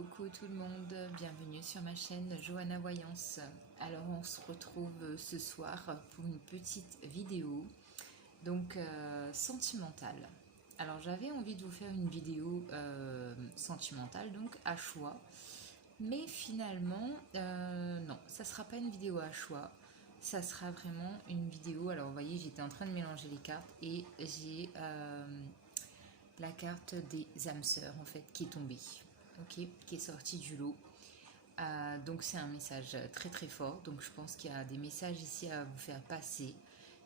Coucou tout le monde, bienvenue sur ma chaîne Johanna Voyance. Alors on se retrouve ce soir pour une petite vidéo sentimentale. Alors j'avais envie de vous faire une vidéo sentimentale, donc à choix, mais finalement non, ça sera pas une vidéo à choix, ça sera vraiment une vidéo. Alors vous voyez, j'étais en train de mélanger les cartes et j'ai la carte des âmes sœurs en fait qui est tombée, ok, qui est sortie du lot. Donc c'est un message très très fort, donc je pense qu'il y a des messages ici à vous faire passer.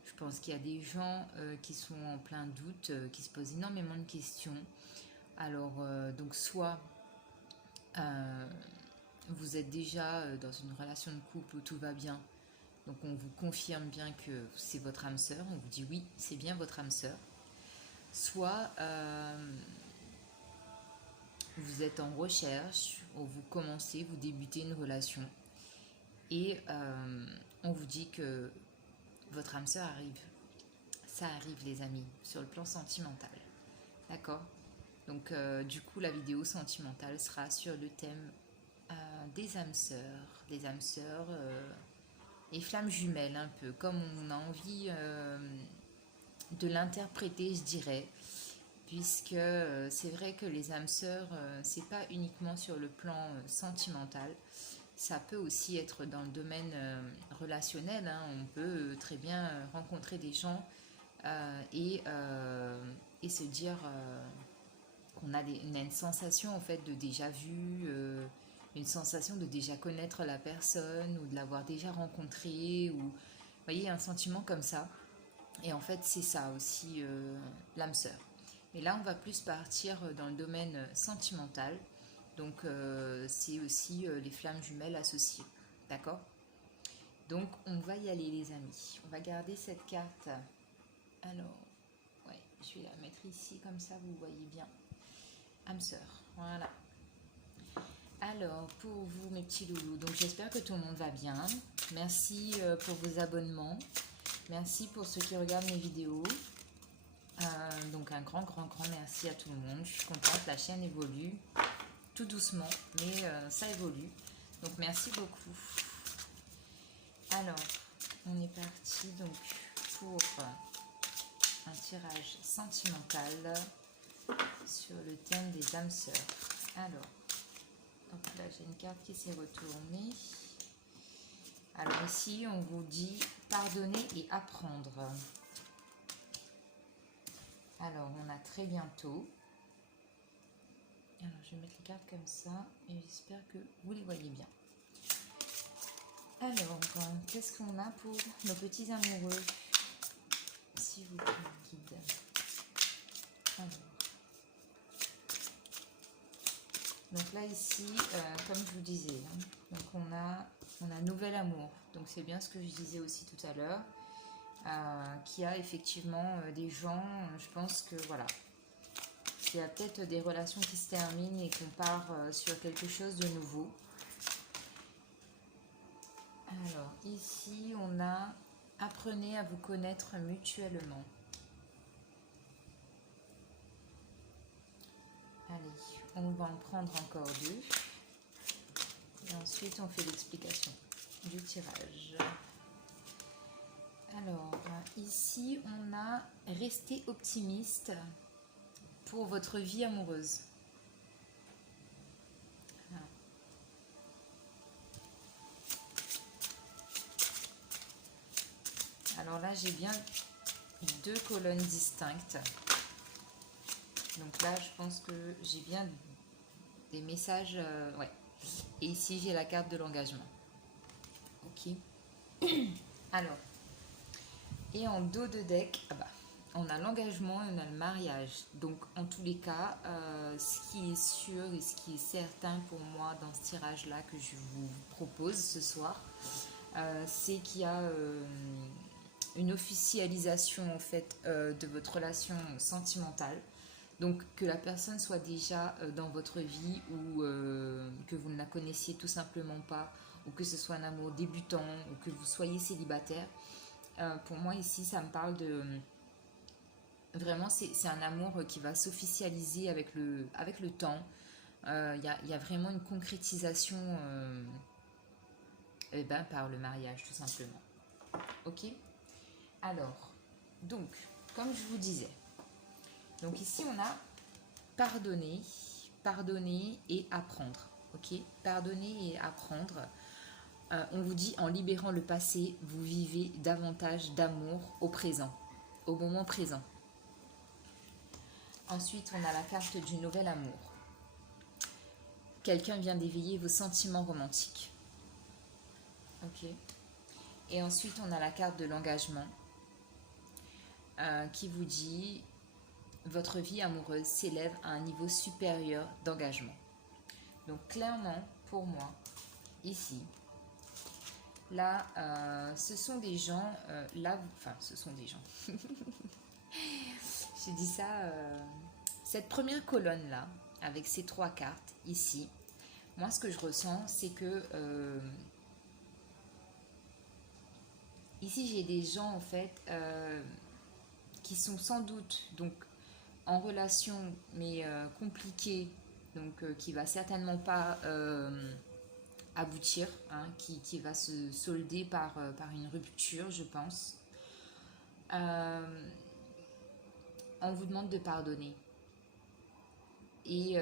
Je pense qu'il y a des gens qui sont en plein doute, qui se posent énormément de questions. Alors donc soit vous êtes déjà dans une relation de couple où tout va bien, donc on vous confirme bien que c'est votre âme sœur, on vous dit oui, c'est bien votre âme sœur. Soit vous êtes en recherche, ou vous commencez, vous débutez une relation et on vous dit que votre âme sœur arrive. Ça arrive les amis, sur le plan sentimental. D'accord? Donc du coup la vidéo sentimentale sera sur le thème des âmes sœurs. Des âmes sœurs et flammes jumelles un peu, comme on a envie de l'interpréter je dirais. Puisque c'est vrai que les âmes sœurs, c'est pas uniquement sur le plan sentimental, ça peut aussi être dans le domaine relationnel, hein. On peut très bien rencontrer des gens et se dire qu'on a, on a une sensation en fait de déjà vu, une sensation de déjà connaître la personne ou de l'avoir déjà rencontrée, ou vous voyez, un sentiment comme ça. Et en fait c'est ça aussi l'âme sœur. Mais là, on va plus partir dans le domaine sentimental. Donc, c'est aussi les flammes jumelles associées. D'accord? Donc, on va y aller, les amis. On va garder cette carte. Alors, ouais, je vais la mettre ici, comme ça, vous voyez bien. Âme sœur. Voilà. Alors, pour vous, mes petits loulous, donc j'espère que tout le monde va bien. Merci pour vos abonnements. Merci pour ceux qui regardent mes vidéos. Donc un grand merci à tout le monde. Je suis contente, la chaîne évolue tout doucement, mais ça évolue. Donc merci beaucoup. Alors, on est parti donc pour un tirage sentimental sur le thème des âmes sœurs. Alors, donc là j'ai une carte qui s'est retournée. Alors ici on vous dit pardonner et apprendre. Alors, on a très bientôt. Alors, je vais mettre les cartes comme ça et j'espère que vous les voyez bien. Alors, qu'est-ce qu'on a pour nos petits amoureux, s'il vous plaît, guide. Alors. Donc là, ici, comme je vous disais, hein, donc on a un nouvel amour. Donc, c'est bien ce que je disais aussi tout à l'heure. Qu'il y a effectivement des gens, je pense que voilà, il y a peut-être des relations qui se terminent et qu'on part sur quelque chose de nouveau. Alors ici on a apprenez à vous connaître mutuellement. Allez, on va en prendre encore deux et ensuite on fait l'explication du tirage. Alors ici on a resté optimiste pour votre vie amoureuse. Alors là j'ai bien deux colonnes distinctes. Donc là je pense que j'ai bien des messages, ouais. Et ici j'ai la carte de l'engagement. Ok. Alors, et en dos de deck, on a l'engagement et on a le mariage. Donc en tous les cas, ce qui est sûr et ce qui est certain pour moi dans ce tirage là que je vous propose ce soir, c'est qu'il y a une officialisation en fait de votre relation sentimentale. Donc que la personne soit déjà dans votre vie ou que vous ne la connaissiez tout simplement pas, ou que ce soit un amour débutant ou que vous soyez célibataire. Pour moi ici ça me parle de vraiment c'est un amour qui va s'officialiser avec le temps. Il y a vraiment une concrétisation par le mariage, tout simplement. Ok. Alors, donc, comme je vous disais, donc ici on a pardonner, pardonner et apprendre. Ok. Pardonner et apprendre. On vous dit, en libérant le passé, vous vivez davantage d'amour au présent, au moment présent. Ensuite, on a la carte du nouvel amour. Quelqu'un vient d'éveiller vos sentiments romantiques. Ok. Et ensuite, on a la carte de l'engagement qui vous dit, votre vie amoureuse s'élève à un niveau supérieur d'engagement. Donc clairement, pour moi, ici, là, ce sont des gens, ce sont des gens. Je dis ça, cette première colonne-là, avec ces 3 cartes, ici, moi, ce que je ressens, c'est que, ici, j'ai des gens, en fait, qui sont sans doute, donc, en relation, mais compliquée, donc, qui va certainement pas aboutir, hein, qui va se solder par une rupture, je pense. On vous demande de pardonner et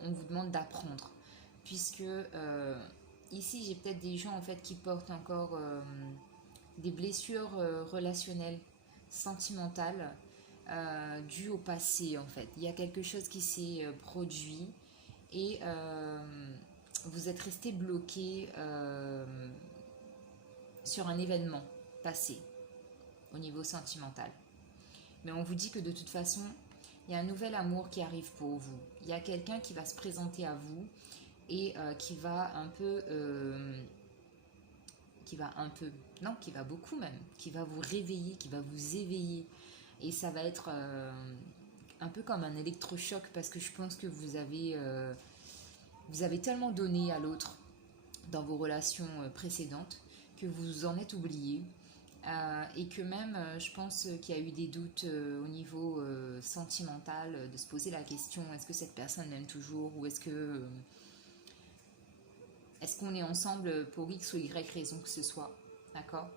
on vous demande d'apprendre, puisque ici j'ai peut-être des gens en fait qui portent encore des blessures relationnelles, sentimentales, dues au passé en fait. Il y a quelque chose qui s'est produit et vous êtes resté bloqué sur un événement passé au niveau sentimental. Mais on vous dit que de toute façon, il y a un nouvel amour qui arrive pour vous. Il y a quelqu'un qui va se présenter à vous et qui va qui va beaucoup même, qui va vous réveiller, qui va vous éveiller. Et ça va être un peu comme un électrochoc parce que je pense que vous avez tellement donné à l'autre dans vos relations précédentes que vous en êtes oublié. Et que même, je pense qu'il y a eu des doutes au niveau sentimental, de se poser la question, est-ce que cette personne m'aime toujours ou est-ce qu'on est ensemble pour X ou Y raison que ce soit, d'accord.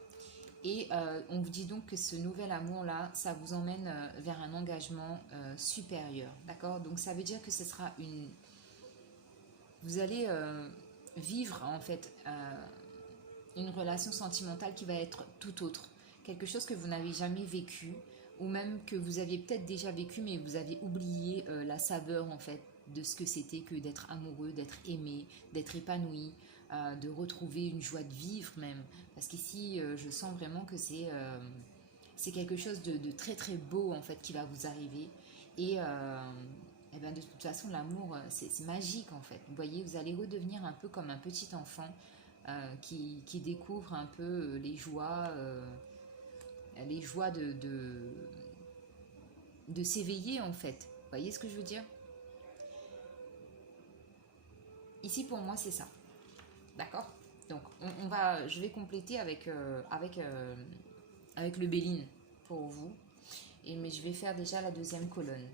Et on vous dit donc que ce nouvel amour-là, ça vous emmène vers un engagement supérieur, d'accord. Donc ça veut dire que ce sera vous allez vivre en fait une relation sentimentale qui va être tout autre, quelque chose que vous n'avez jamais vécu ou même que vous aviez peut-être déjà vécu mais vous avez oublié la saveur en fait de ce que c'était que d'être amoureux, d'être aimé, d'être épanoui, de retrouver une joie de vivre même, parce qu'ici je sens vraiment que c'est quelque chose de très très beau en fait qui va vous arriver et ben de toute façon l'amour c'est magique en fait, vous voyez, vous allez redevenir un peu comme un petit enfant qui découvre un peu les joies de s'éveiller en fait. Vous voyez ce que je veux dire? Ici pour moi c'est ça. D'accord. Donc je vais compléter avec le Béline pour vous. Mais je vais faire déjà la deuxième colonne.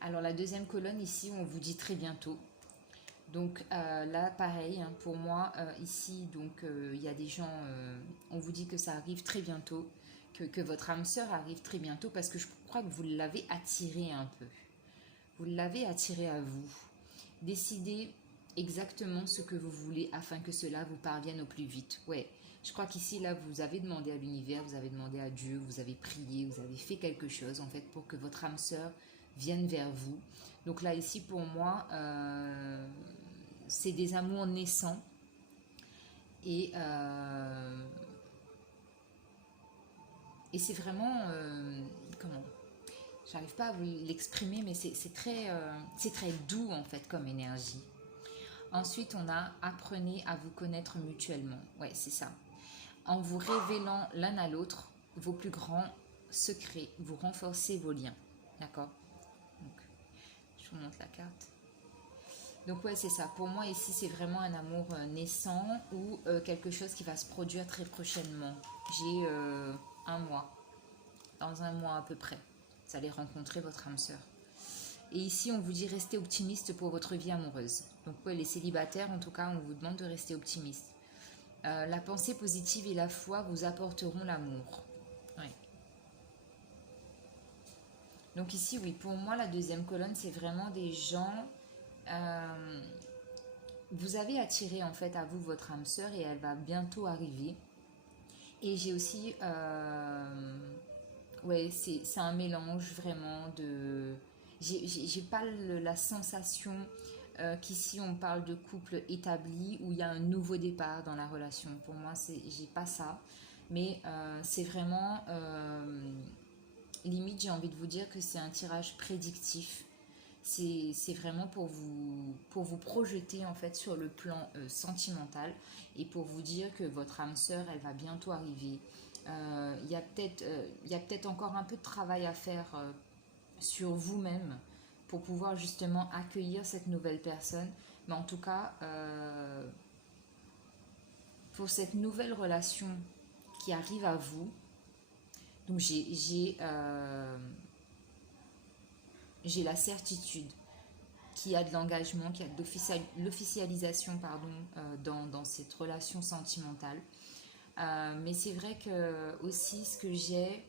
Alors la deuxième colonne ici on vous dit très bientôt. Donc là, pareil, hein, pour moi, ici, donc il y a des gens, on vous dit que ça arrive très bientôt, que votre âme sœur arrive très bientôt, parce que je crois que vous l'avez attiré un peu. Vous l'avez attiré à vous. Décidez exactement ce que vous voulez afin que cela vous parvienne au plus vite. Ouais, je crois qu'ici, là, vous avez demandé à l'univers, vous avez demandé à Dieu, vous avez prié, vous avez fait quelque chose, en fait, pour que votre âme sœur vienne vers vous. Donc là, ici, pour moi, c'est des amours naissants et c'est vraiment comment, j'arrive pas à vous l'exprimer, mais c'est très doux en fait comme énergie. Ensuite on a apprenez à vous connaître mutuellement, ouais c'est ça, en vous révélant l'un à l'autre vos plus grands secrets, vous renforcez vos liens, d'accord. Donc je vous montre la carte. Donc ouais c'est ça, pour moi ici c'est vraiment un amour naissant ou quelque chose qui va se produire très prochainement. J'ai un mois, dans un mois à peu près, vous allez rencontrer votre âme sœur. Et ici, on vous dit restez optimiste pour votre vie amoureuse. Donc, ouais, les célibataires, en tout cas, on vous demande de rester optimiste. La pensée positive et la foi vous apporteront l'amour. Ouais. Donc ici, oui, pour moi, la deuxième colonne, c'est vraiment des gens... vous avez attiré en fait à vous votre âme sœur et elle va bientôt arriver. Et j'ai aussi... ouais, c'est un mélange vraiment de... J'ai pas la sensation qu'ici on parle de couple établi où il y a un nouveau départ dans la relation. Pour moi, j'ai pas ça. Mais c'est vraiment... limite, j'ai envie de vous dire que c'est un tirage prédictif. C'est vraiment pour vous projeter en fait sur le plan sentimental et pour vous dire que votre âme sœur, elle va bientôt arriver. Il y a peut-être encore un peu de travail à faire sur vous-même pour pouvoir justement accueillir cette nouvelle personne. Mais en tout cas, pour cette nouvelle relation qui arrive à vous, donc j'ai la certitude qu'il y a de l'engagement, qu'il y a de l'officialisation dans cette relation sentimentale. Mais c'est vrai que aussi ce que j'ai,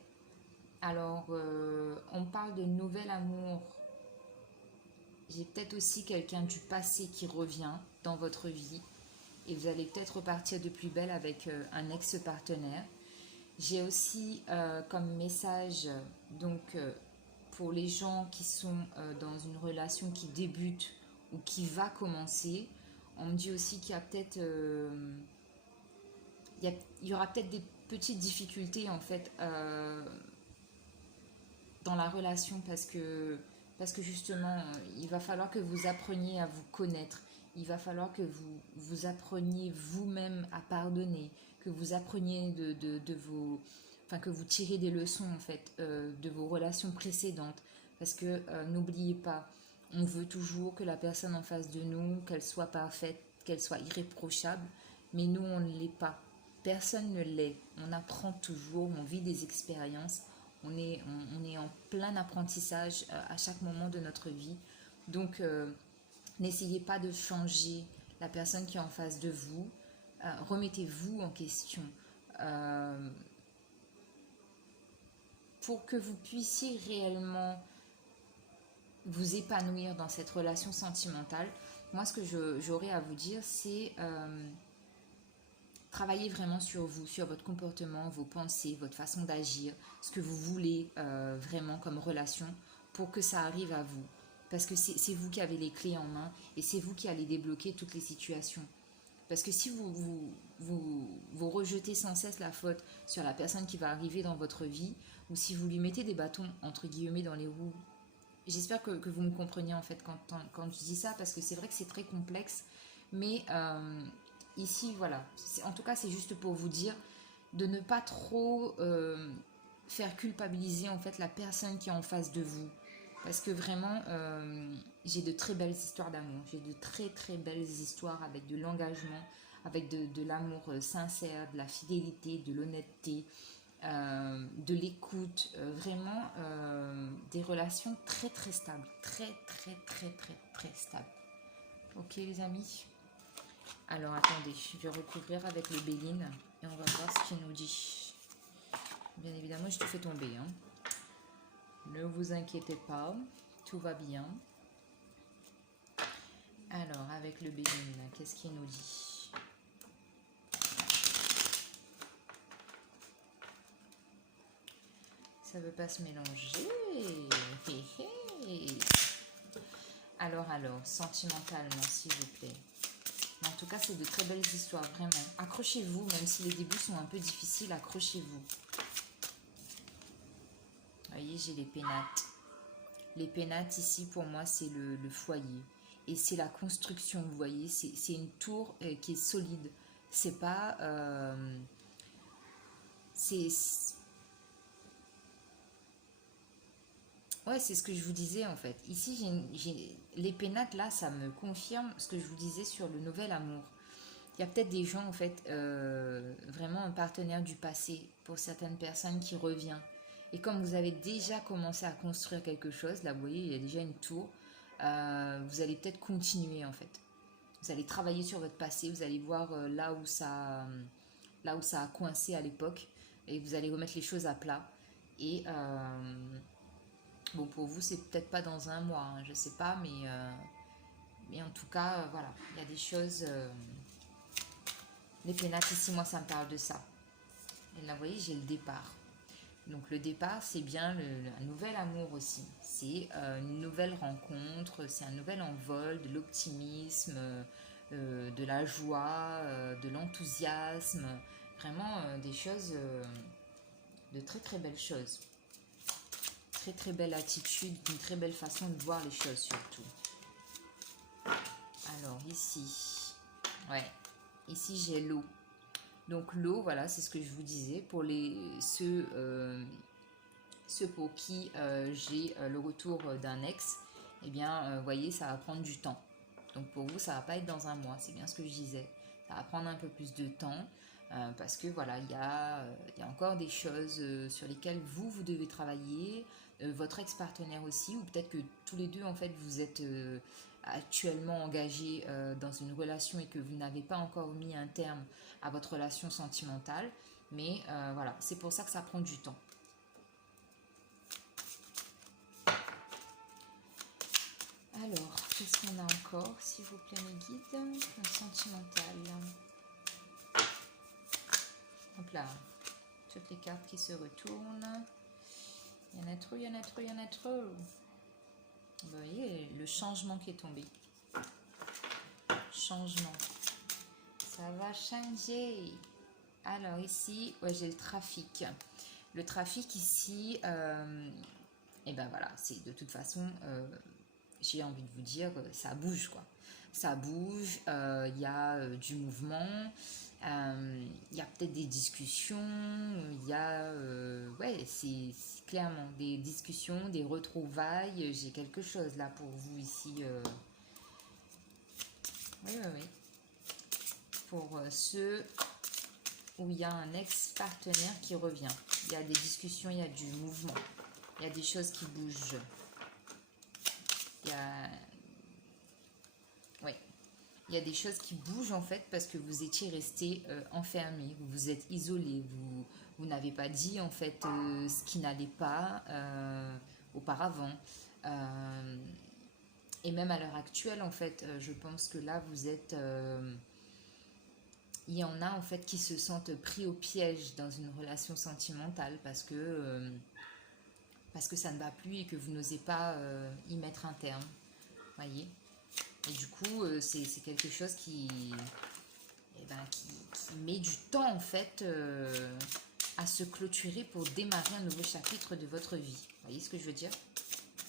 alors on parle de nouvel amour, j'ai peut-être aussi quelqu'un du passé qui revient dans votre vie et vous allez peut-être repartir de plus belle avec un ex-partenaire. J'ai aussi comme message, donc pour les gens qui sont dans une relation qui débute ou qui va commencer, on me dit aussi qu'il y a peut-être il y aura peut-être des petites difficultés en fait dans la relation parce que justement il va falloir que vous appreniez à vous connaître, il va falloir que vous appreniez vous-même à pardonner, que vous appreniez de vos... Enfin, que vous tirez des leçons en fait de vos relations précédentes. Parce que n'oubliez pas, on veut toujours que la personne en face de nous, qu'elle soit parfaite, qu'elle soit irréprochable, mais nous on ne l'est pas. Personne ne l'est. On apprend toujours, on vit des expériences, on est en plein apprentissage à chaque moment de notre vie. Donc n'essayez pas de changer la personne qui est en face de vous. Remettez-vous en question. Pour que vous puissiez réellement vous épanouir dans cette relation sentimentale, moi ce que j'aurais à vous dire, c'est travailler vraiment sur vous, sur votre comportement, vos pensées, votre façon d'agir, ce que vous voulez vraiment comme relation pour que ça arrive à vous. Parce que c'est vous qui avez les clés en main et c'est vous qui allez débloquer toutes les situations. Parce que si vous rejetez sans cesse la faute sur la personne qui va arriver dans votre vie, ou si vous lui mettez des bâtons, entre guillemets, dans les roues, j'espère que vous me compreniez en fait quand je dis ça, parce que c'est vrai que c'est très complexe, mais ici, voilà, en tout cas, c'est juste pour vous dire de ne pas trop faire culpabiliser en fait la personne qui est en face de vous. Parce que vraiment, j'ai de très belles histoires d'amour. J'ai de très très belles histoires avec de l'engagement, avec de l'amour sincère, de la fidélité, de l'honnêteté, de l'écoute. Vraiment, des relations très très stables. Très très très très très stables. Ok les amis? Alors attendez, je vais recouvrir avec le Béline et on va voir ce qu'il nous dit. Bien évidemment, je te fais tomber. Hein. Ne vous inquiétez pas, tout va bien. Alors, avec le Béline, qu'est-ce qu'il nous dit? Ça veut pas se mélanger. Hé, hé. Alors, sentimentalement, s'il vous plaît. Mais en tout cas, c'est de très belles histoires, vraiment. Accrochez-vous, même si les débuts sont un peu difficiles, accrochez-vous. Vous voyez, j'ai les pénates. Les pénates, ici, pour moi, c'est le foyer. Et c'est la construction, vous voyez. C'est une tour qui est solide. C'est pas... ouais, c'est ce que je vous disais, en fait. Ici, les pénates, là, ça me confirme ce que je vous disais sur le nouvel amour. Il y a peut-être des gens, en fait, vraiment un partenaire du passé pour certaines personnes qui revient. Et comme vous avez déjà commencé à construire quelque chose, là vous voyez, il y a déjà une tour, vous allez peut-être continuer en fait. Vous allez travailler sur votre passé, vous allez voir là où ça a coincé à l'époque, et vous allez remettre les choses à plat. Et bon, pour vous, c'est peut-être pas dans un mois, hein, je sais pas, mais en tout cas, voilà, il y a des choses. Les pénates, ici, moi, ça me parle de ça. Et là, vous voyez, j'ai le départ. Donc, le départ, c'est bien un nouvel amour aussi. C'est une nouvelle rencontre, c'est un nouvel envol, de l'optimisme, de la joie, de l'enthousiasme. Vraiment des choses, de très très belles choses. Très très belle attitude, une très belle façon de voir les choses surtout. Alors, ici, ouais, ici j'ai l'eau. Donc l'eau, voilà, c'est ce que je vous disais. Pour ceux pour qui j'ai le retour d'un ex, eh bien, vous voyez, ça va prendre du temps. Donc pour vous, ça va pas être dans un mois, c'est bien ce que je disais. Ça va prendre un peu plus de temps parce que voilà, il y a encore des choses sur lesquelles vous devez travailler, votre ex-partenaire aussi, ou peut-être que tous les deux, en fait, vous êtes actuellement engagés dans une relation et que vous n'avez pas encore mis un terme à votre relation sentimentale. Mais voilà, c'est pour ça que ça prend du temps. Alors, qu'est-ce qu'on a encore, s'il vous plaît, mes guides? Un sentimental. Hop là, toutes les cartes qui se retournent. Il y en a trop, il y en a trop, il y en a trop. Vous voyez, le changement qui est tombé. Changement. Ça va changer. Alors ici, ouais, j'ai le trafic. Le trafic ici, et ben voilà, c'est de toute façon, j'ai envie de vous dire, ça bouge quoi. Ça bouge, il y a du mouvement, il y a peut-être des discussions, il y a, ouais, c'est clairement des discussions, des retrouvailles. J'ai quelque chose là pour vous ici. Oui, oui, oui. Pour ceux où il y a un ex-partenaire qui revient. Il y a des discussions, il y a du mouvement. Il y a des choses qui bougent. Il y a... Ouais. Il y a des choses qui bougent en fait parce que vous étiez resté enfermé, vous vous êtes isolé, vous n'avez pas dit en fait ce qui n'allait pas auparavant. Et même à l'heure actuelle en fait, je pense que là vous êtes... il y en a en fait qui se sentent pris au piège dans une relation sentimentale parce que ça ne va plus et que vous n'osez pas y mettre un terme. Voyez. Et du coup, c'est quelque chose eh ben, qui met du temps en fait à se clôturer pour démarrer un nouveau chapitre de votre vie. Vous voyez ce que je veux dire?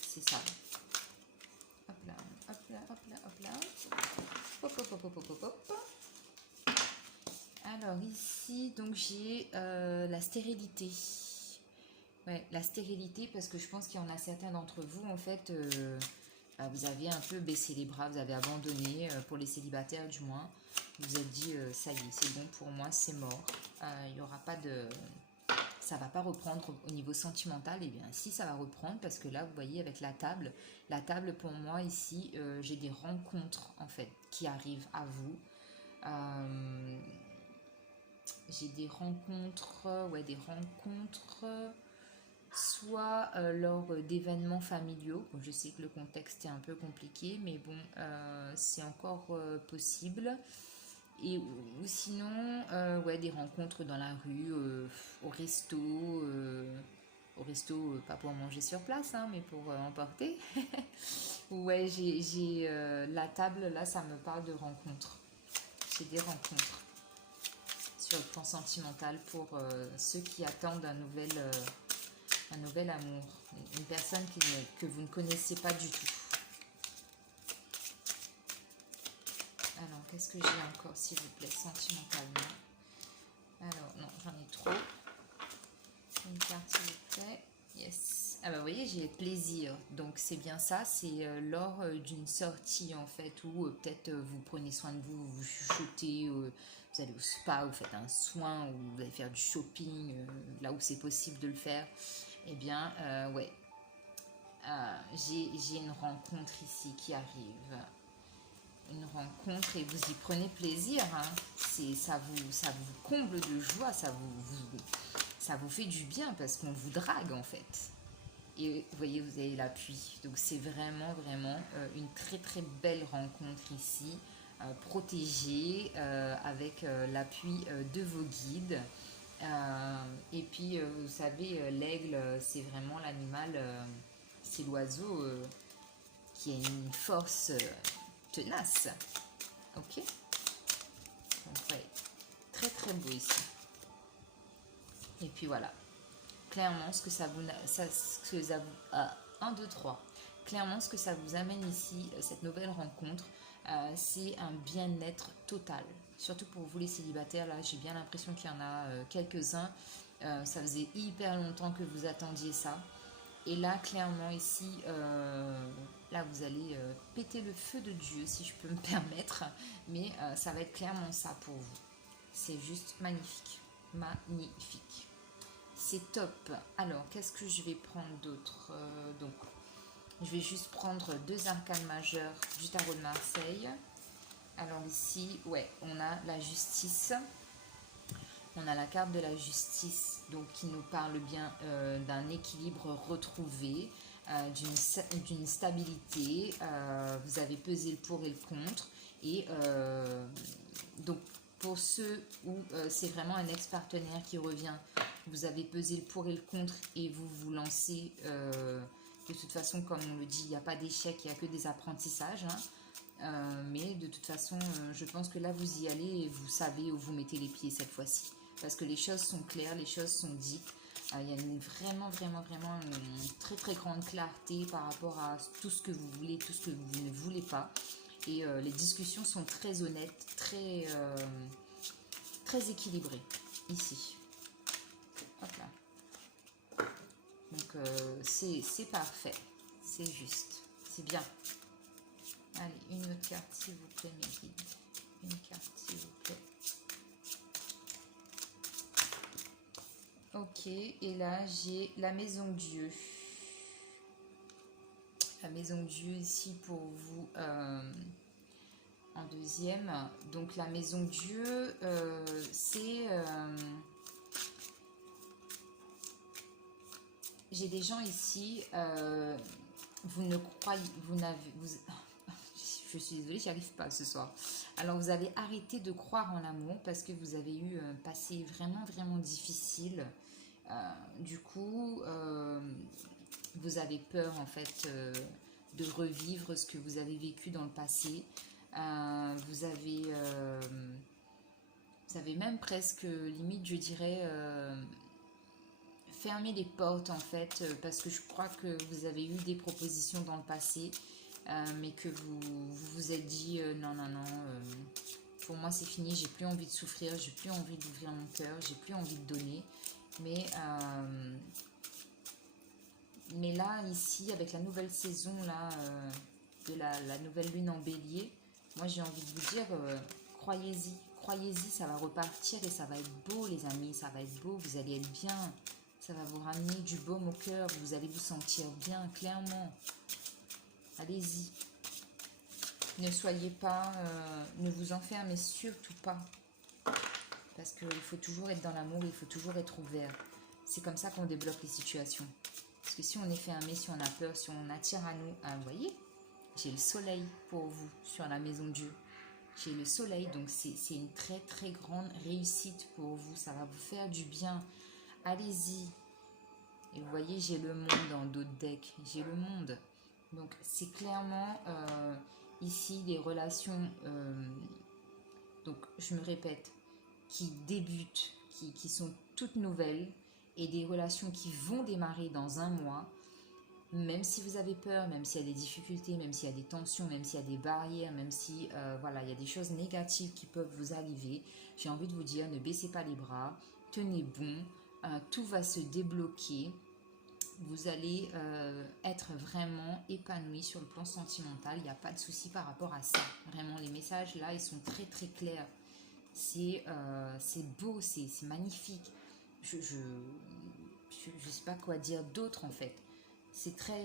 C'est ça. Hop là, hop là, hop là, hop là. Hop, hop, hop, hop, hop, hop, hop. Alors ici, donc j'ai la stérilité. Ouais, la stérilité parce que je pense qu'il y en a certains d'entre vous en fait... vous avez un peu baissé les bras, vous avez abandonné, pour les célibataires du moins. Vous vous êtes dit, ça y est, c'est bon pour moi, c'est mort. Il n'y aura pas de... Ça va pas reprendre au niveau sentimental. Et bien, si ça va reprendre, parce que là, vous voyez, avec la table pour moi, ici, j'ai des rencontres, en fait, qui arrivent à vous. J'ai des rencontres, ouais, des rencontres... soit lors d'événements familiaux. Bon, je sais que le contexte est un peu compliqué, mais bon, c'est encore possible. Et ou sinon, ouais, des rencontres dans la rue, au resto, pas pour manger sur place, hein, mais pour emporter. Ouais, j'ai la table, là, ça me parle de rencontres. J'ai des rencontres sur le plan sentimental pour ceux qui attendent un nouvel amour, une personne que vous ne connaissez pas du tout. Alors, qu'est-ce que j'ai encore, s'il vous plaît, sentimentalement? Alors, non, j'en ai trop. Une carte, s'il vous plaît. Yes. Ah bah, vous voyez, j'ai plaisir. Donc, c'est bien ça. C'est lors d'une sortie, en fait, où peut-être vous prenez soin de vous, vous chuchotez, vous allez au spa, vous faites un soin, ou vous allez faire du shopping, là où c'est possible de le faire. Eh bien, ouais, j'ai une rencontre ici qui arrive. Une rencontre et vous y prenez plaisir. Hein. Ça vous comble de joie, ça vous fait du bien parce qu'on vous drague en fait. Et vous voyez, vous avez l'appui. Donc c'est vraiment, vraiment une très, très belle rencontre ici, protégée, avec l'appui de vos guides. Et puis, vous savez, l'aigle, c'est vraiment l'animal, c'est l'oiseau qui a une force tenace. Ok. Donc, ouais, très, très beau ici. Et puis voilà. Clairement, ce que ça vous, ah, 1, 2, 3. Clairement, ce que ça vous amène ici, cette nouvelle rencontre, c'est un bien-être total. Surtout pour vous les célibataires, là, j'ai bien l'impression qu'il y en a quelques-uns. Ça faisait hyper longtemps que vous attendiez ça. Et là, clairement, ici, là, vous allez péter le feu de Dieu, si je peux me permettre. Mais ça va être clairement ça pour vous. C'est juste magnifique. Magnifique. C'est top. Alors, qu'est-ce que je vais prendre d'autre? Donc, je vais juste prendre 2 arcanes majeures du tarot de Marseille. Alors ici, ouais, on a la justice. On a la carte de la justice, donc qui nous parle bien d'un équilibre retrouvé, d'une stabilité. Vous avez pesé le pour et le contre. Et donc, pour ceux où c'est vraiment un ex-partenaire qui revient, vous avez pesé le pour et le contre et vous vous lancez. De toute façon, comme on le dit, il n'y a pas d'échec, il n'y a que des apprentissages. Hein. Mais de toute façon, je pense que là, vous y allez et vous savez où vous mettez les pieds cette fois-ci. Parce que les choses sont claires, les choses sont dites. Il y a vraiment, vraiment, vraiment une très, très grande clarté par rapport à tout ce que vous voulez, tout ce que vous ne voulez pas. Et les discussions sont très honnêtes, très, très équilibrées ici. Hop là. Donc c'est parfait, c'est juste, c'est bien. Allez, une autre carte s'il vous plaît, mes guides. Une carte s'il vous plaît. Ok, et là j'ai la maison de Dieu. La maison de Dieu ici pour vous en deuxième. Donc la maison de Dieu, c'est... j'ai des gens ici, vous ne croyez... Vous n'avez... Je suis désolée, j'y arrive pas ce soir. Alors vous avez arrêté de croire en l'amour parce que vous avez eu un passé vraiment, vraiment difficile. Du coup, vous avez peur en fait de revivre ce que vous avez vécu dans le passé. Vous avez même presque limite, je dirais, fermé des portes en fait, parce que je crois que vous avez eu des propositions dans le passé, mais que vous êtes dit non, non, non. Pour moi c'est fini, j'ai plus envie de souffrir, j'ai plus envie d'ouvrir mon cœur, j'ai plus envie de donner. Mais là, ici, avec la nouvelle saison là, de la nouvelle lune en bélier, moi j'ai envie de vous dire, croyez-y, croyez-y, ça va repartir et ça va être beau les amis, ça va être beau, vous allez être bien, ça va vous ramener du baume au cœur, vous allez vous sentir bien, clairement. Allez-y. Ne soyez pas, ne vous enfermez surtout pas. Parce qu'il faut toujours être dans l'amour, il faut toujours être ouvert. C'est comme ça qu'on débloque les situations. Parce que si on est fermé, si on a peur, si on attire à nous... Ah, vous voyez, j'ai le soleil pour vous sur la maison de Dieu. J'ai le soleil, donc c'est une très très grande réussite pour vous. Ça va vous faire du bien. Allez-y. Et vous voyez, j'ai le monde dans d'autres decks. J'ai le monde. Donc c'est clairement ici des relations... donc je me répète, qui débutent, qui sont toutes nouvelles, et des relations qui vont démarrer dans un mois, même si vous avez peur, même s'il y a des difficultés, même s'il y a des tensions, même s'il y a des barrières, même si voilà, il y a des choses négatives qui peuvent vous arriver, j'ai envie de vous dire, ne baissez pas les bras, tenez bon, tout va se débloquer. Vous allez être vraiment épanoui sur le plan sentimental, il n'y a pas de souci par rapport à ça. Vraiment, les messages là, ils sont très très clairs. C'est beau, c'est magnifique. je sais pas quoi dire d'autre en fait. C'est très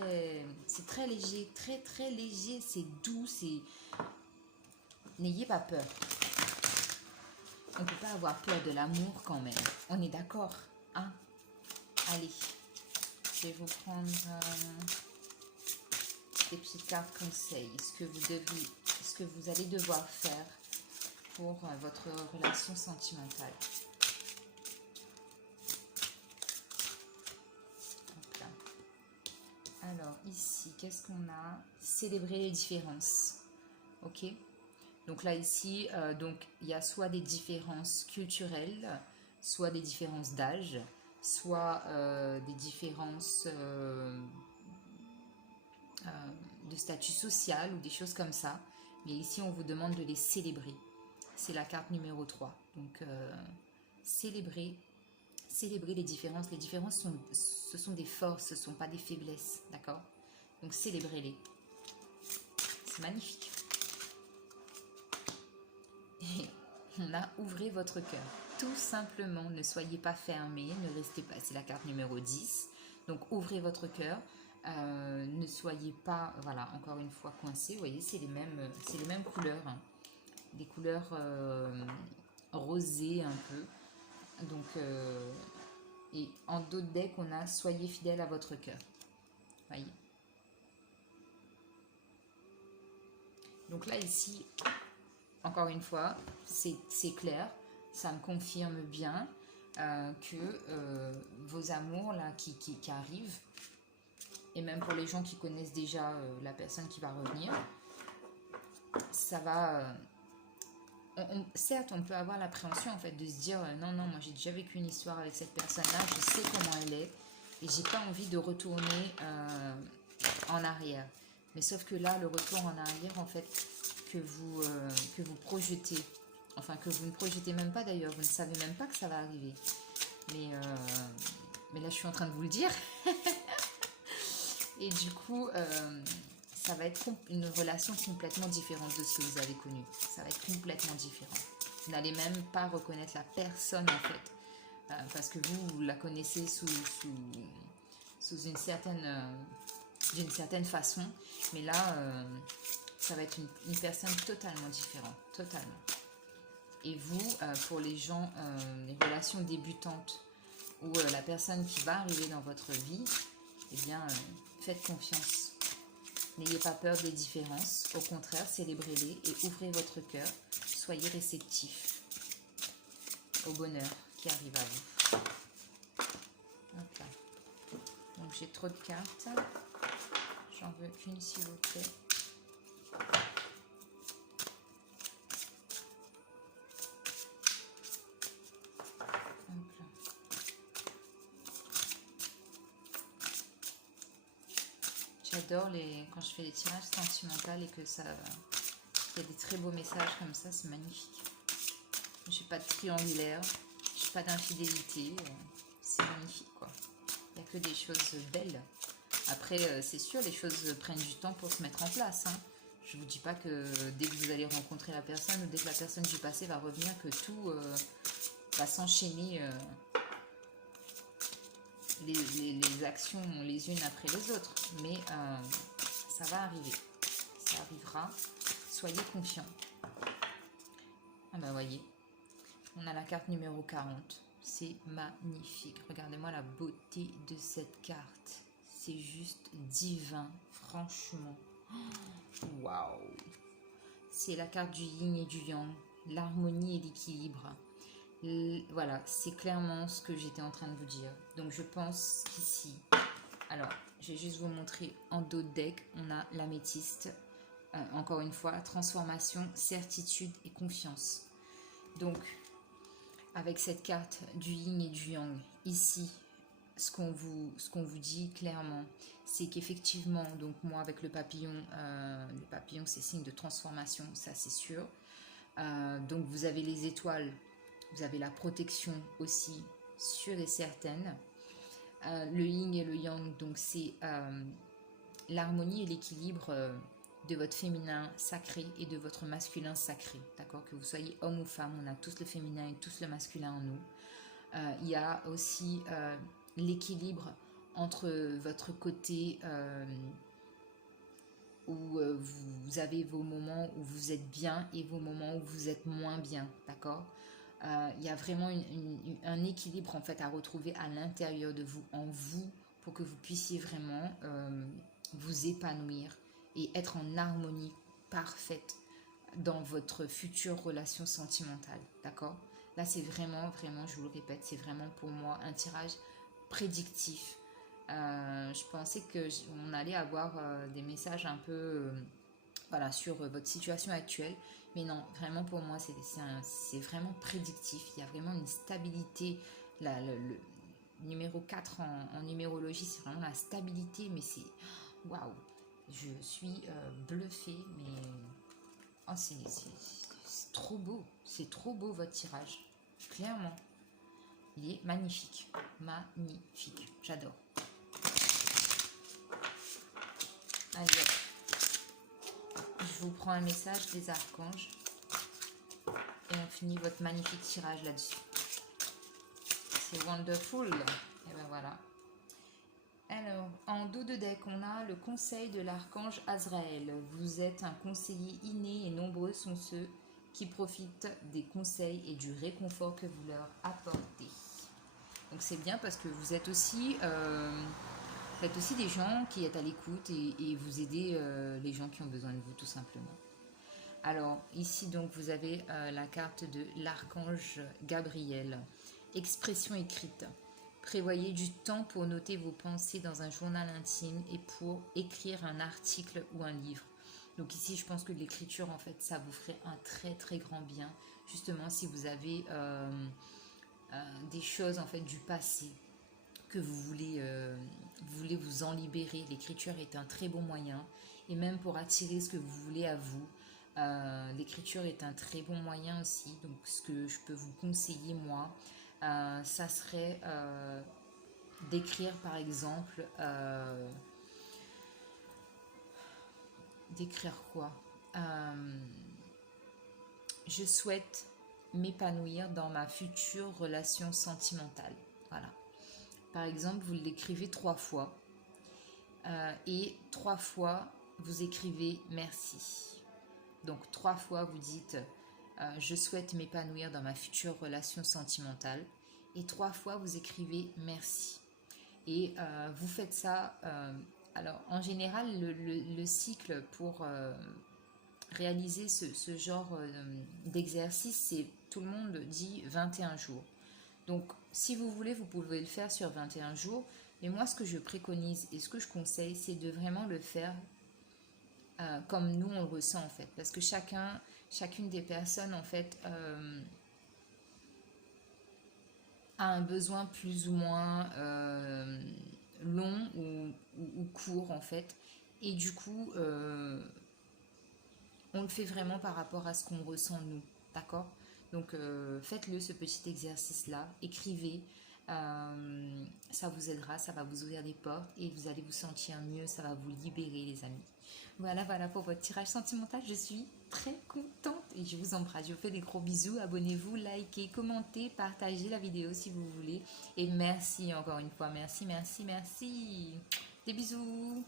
léger, très léger, c'est doux, c'est... N'ayez pas peur. On ne peut pas avoir peur de l'amour quand même. On est d'accord, hein? Allez, je vais vous prendre des petites cartes conseils. Ce que vous allez devoir faire pour votre relation sentimentale. Hop là. Alors ici, qu'est-ce qu'on a? Célébrer les différences. Ok? Donc là ici, donc il y a soit des différences culturelles, soit des différences d'âge, soit des différences de statut social ou des choses comme ça. Mais ici, on vous demande de les célébrer. C'est la carte numéro 3. Donc, célébrer les différences. Les différences, ce sont des forces, ce ne sont pas des faiblesses. D'accord? Donc, célébrez-les. C'est magnifique. Et on a ouvrez votre cœur. Tout simplement, ne soyez pas fermés, ne restez pas. C'est la carte numéro 10. Donc, ouvrez votre cœur. Ne soyez pas, voilà, encore une fois coincés. Vous voyez, c'est les mêmes couleurs. Hein. Des couleurs rosées un peu. Donc, et en dos de deck, on a soyez fidèles à votre cœur. Voyez. Donc là, ici, encore une fois, c'est clair. Ça me confirme bien que vos amours là qui arrivent, et même pour les gens qui connaissent déjà la personne qui va revenir, ça va... certes, on peut avoir l'appréhension en fait de se dire non, moi j'ai déjà vécu une histoire avec cette personne-là, je sais comment elle est, et j'ai pas envie de retourner en arrière. Mais sauf que là, le retour en arrière, en fait, que vous projetez, enfin que vous ne projetez même pas d'ailleurs, vous ne savez même pas que ça va arriver. Mais là, je suis en train de vous le dire. Et du coup, ça va être une relation complètement différente de ce que vous avez connu. Ça va être complètement différent. Vous n'allez même pas reconnaître la personne en fait. Parce que vous la connaissez sous une d'une certaine façon. Mais là, ça va être une personne totalement différente. Totalement. Et vous, pour les gens, les relations débutantes, ou la personne qui va arriver dans votre vie, eh bien, faites confiance. N'ayez pas peur des différences. Au contraire, célébrez-les et ouvrez votre cœur. Soyez réceptifs au bonheur qui arrive à vous. Hop là. Donc, j'ai trop de cartes. J'en veux qu'une, s'il vous plaît. J'adore quand je fais des tirages sentimentaux et que ça, il y a des très beaux messages comme ça, c'est magnifique. J'ai pas de triangulaire, j'ai pas d'infidélité, c'est magnifique quoi. Il n'y a que des choses belles. Après, c'est sûr, les choses prennent du temps pour se mettre en place. Hein. Je vous dis pas que dès que vous allez rencontrer la personne ou dès que la personne du passé va revenir, que tout va s'enchaîner. Les actions les unes après les autres, mais ça va arriver, ça arrivera, soyez confiants. Ah bah voyez, on a la carte numéro 40, c'est magnifique, regardez-moi la beauté de cette carte, c'est juste divin, franchement, waouh, c'est la carte du yin et du yang, l'harmonie et l'équilibre. Voilà, c'est clairement ce que j'étais en train de vous dire. Donc je pense qu'ici, alors je vais juste vous montrer en dos de deck, on a l'améthyste. Encore une fois, transformation, certitude et confiance. Donc avec cette carte du yin et du yang, ici, ce qu'on vous dit clairement, c'est qu'effectivement, donc moi avec le papillon c'est signe de transformation, ça c'est sûr. Donc vous avez les étoiles. Vous avez la protection aussi, sûre et certaine. Le yin et le yang, donc c'est l'harmonie et l'équilibre de votre féminin sacré et de votre masculin sacré. D'accord? Que vous soyez homme ou femme, on a tous le féminin et tous le masculin en nous. Il y a aussi l'équilibre entre votre côté où vous avez vos moments où vous êtes bien et vos moments où vous êtes moins bien, d'accord? Il y a vraiment un équilibre en fait à retrouver à l'intérieur de vous, en vous, pour que vous puissiez vraiment vous épanouir et être en harmonie parfaite dans votre future relation sentimentale, d'accord? Là, c'est vraiment, vraiment, je vous le répète, c'est vraiment pour moi un tirage prédictif. Je pensais qu'on allait avoir des messages un peu voilà, sur votre situation actuelle. Mais non, vraiment pour moi, c'est vraiment prédictif. Il y a vraiment une stabilité. Le numéro 4 en numérologie, c'est vraiment la stabilité. Mais c'est... Waouh! Je suis bluffée, mais... Oh, c'est trop beau. C'est trop beau votre tirage. Clairement. Il est magnifique. Magnifique. J'adore. Allez, je vous prends un message des archanges et on finit votre magnifique tirage là-dessus. C'est wonderful. Et ben voilà. Alors, en dos de deck, on a le conseil de l'archange Azraël. Vous êtes un conseiller inné et nombreux sont ceux qui profitent des conseils et du réconfort que vous leur apportez. Donc c'est bien parce que vous êtes aussi des gens qui êtes à l'écoute et vous aidez les gens qui ont besoin de vous tout simplement. Alors ici donc vous avez la carte de l'archange Gabriel. Expression écrite. Prévoyez du temps pour noter vos pensées dans un journal intime et pour écrire un article ou un livre. Donc ici je pense que l'écriture en fait ça vous ferait un très très grand bien. Justement si vous avez des choses en fait du passé que vous voulez vous en libérer, l'écriture est un très bon moyen. Et même pour attirer ce que vous voulez à vous, l'écriture est un très bon moyen aussi. Donc ce que je peux vous conseiller moi, ça serait d'écrire par exemple, d'écrire quoi? Je souhaite m'épanouir dans ma future relation sentimentale. Voilà. Par exemple, vous l'écrivez 3 fois et 3 fois vous écrivez merci. Donc 3 fois vous dites je souhaite m'épanouir dans ma future relation sentimentale et 3 fois vous écrivez merci. Et vous faites ça. Alors en général, le cycle pour réaliser ce genre d'exercice, c'est tout le monde dit 21 jours. Donc, si vous voulez, vous pouvez le faire sur 21 jours. Mais moi, ce que je préconise et ce que je conseille, c'est de vraiment le faire comme nous, on le ressent, en fait. Parce que chacune des personnes, en fait, a un besoin plus ou moins long ou court, en fait. Et du coup, on le fait vraiment par rapport à ce qu'on ressent, nous. D'accord? Donc faites-le ce petit exercice-là, écrivez, ça vous aidera, ça va vous ouvrir des portes et vous allez vous sentir mieux, ça va vous libérer les amis. Voilà, voilà pour votre tirage sentimental, je suis très contente et je vous embrasse, je vous fais des gros bisous, abonnez-vous, likez, commentez, partagez la vidéo si vous voulez et merci encore une fois, merci, merci, merci, des bisous.